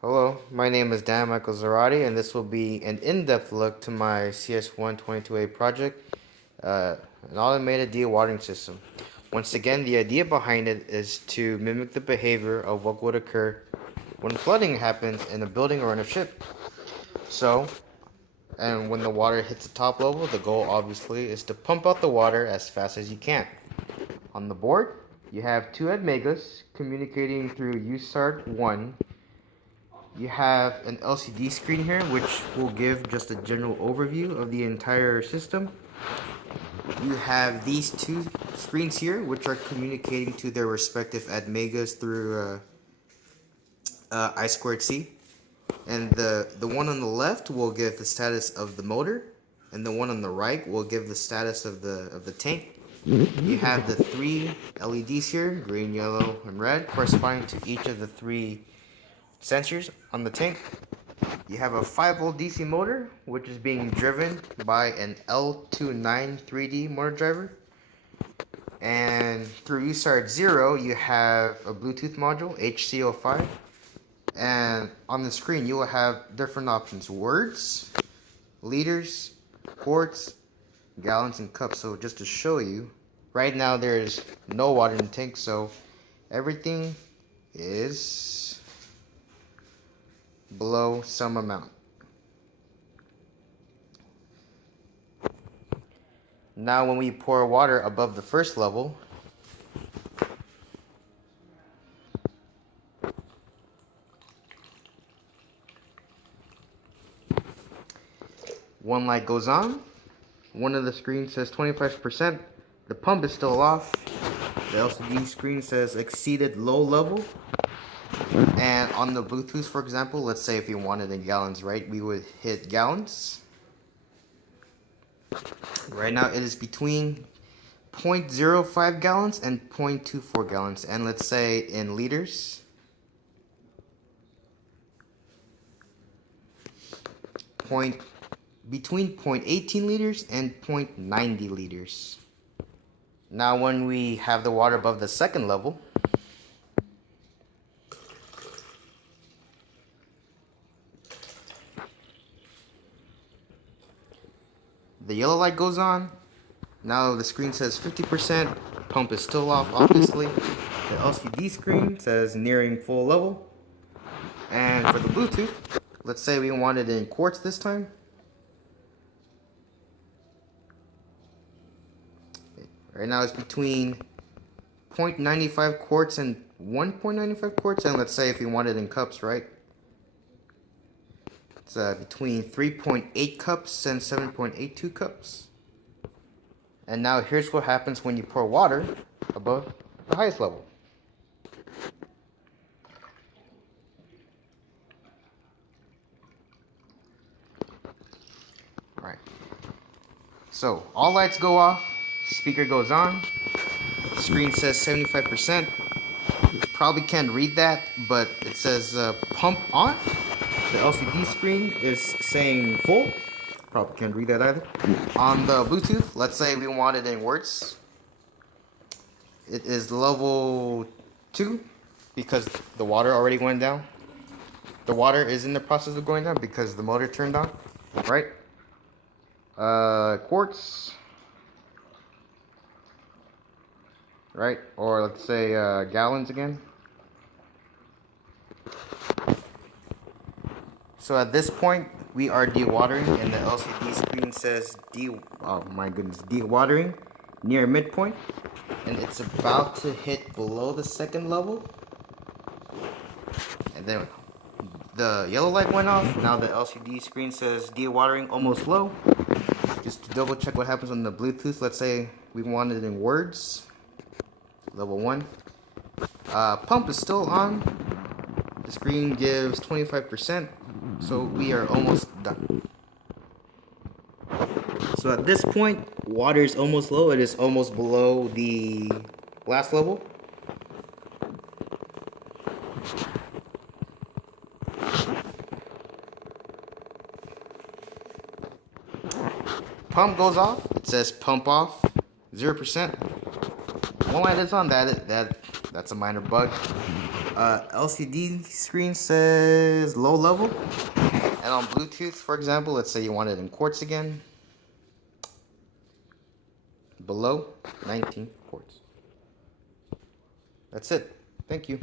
Hello, my name is Dan Michael Zarate, and this will be an in-depth look to my CS122A project, an automated dewatering system. Once again, the idea behind it is to mimic the behavior of what would occur when flooding happens in a building or in a ship. And when the water hits the top level, the goal obviously is to pump out the water as fast as you can. On the board, you have two Admegas communicating through UCR 1. You have an LCD screen here, which will give just a general overview of the entire system. You have these two screens here, which are communicating to their respective Admegas through I2C. And the one on the left will give the status of the motor, and the one on the right will give the status of the tank. You have the three LEDs here, green, yellow, and red, corresponding to each of the three sensors on the tank. You have a 5-volt DC motor, which is being driven by an L29 3D motor driver. And through USART 0, you have a Bluetooth module, HC05. And on the screen, you will have different options: words, liters, quarts, gallons, and cups. So just to show you, right now there's no water in the tank, so everything is below some amount. Now when we pour water above the first level, one light goes on, one of the screens says 25%, the pump is still off, the LCD screen says exceeded low level, and on the Bluetooth, for example, let's say if you wanted in gallons, right, we would hit gallons. Right now it is between 0.05 gallons and 0.24 gallons, and let's say in liters, between 0.18 liters and 0.90 liters. Now when we have the water above the second level, the yellow light goes on. Now the screen says 50%, pump is still off obviously. The LCD screen says nearing full level. And for the Bluetooth, let's say we want it in quarts this time. Right now it's between 0.95 quarts and 1.95 quarts, and let's say if you want it in cups, right? It's between 3.8 cups and 7.82 cups. And now here's what happens when you pour water above the highest level. Alright. So all lights go off, speaker goes on, screen says 75%. You probably can't read that, but it says pump on. The LCD screen is saying full. Probably can't read that either. On the Bluetooth, let's say we want it in words. It is level 2 because the water already went down. The water is in the process of going down because the motor turned on, right? Quarts, right? Or let's say gallons again. So at this point, we are dewatering, and the LCD screen says dewatering near midpoint, and it's about to hit below the second level. And then the yellow light went off. Now the LCD screen says dewatering almost low. Just to double check what happens on the Bluetooth, let's say we want it in words, level 1. Pump is still on. The screen gives 25%, so we are almost done. So at this point, water is almost low. It is almost below the last level. Pump goes off. It says pump off, 0%. One light is on. That's a minor bug. LCD screen says low level. And on Bluetooth, for example, let's say you want it in quartz again. Below, 19 quartz. That's it. Thank you.